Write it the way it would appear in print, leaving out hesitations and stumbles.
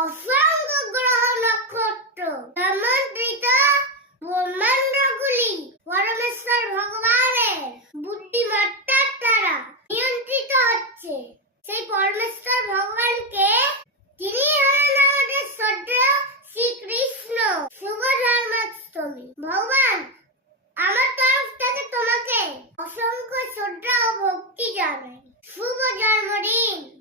অসংখ্য গ্রহ নক্ষত্র আমন্ত্রিত ব্রহ্মাণ্ডগুলি পরমেশ্বর ভগবানের বুদ্ধিমত্তার দ্বারা নিয়ন্ত্রিত হচ্ছে। সেই পরমেশ্বর ভগবানকে, তিনি হলেন আমাদের শ্রদ্ধেয় শ্রীকৃষ্ণ। শুভ জন্মাষ্টমী। ভগবান, আমার তরফ থেকে তোমাকে অসংখ্য শ্রদ্ধা ও ভক্তি জানাই। শুভ জন্মদিন।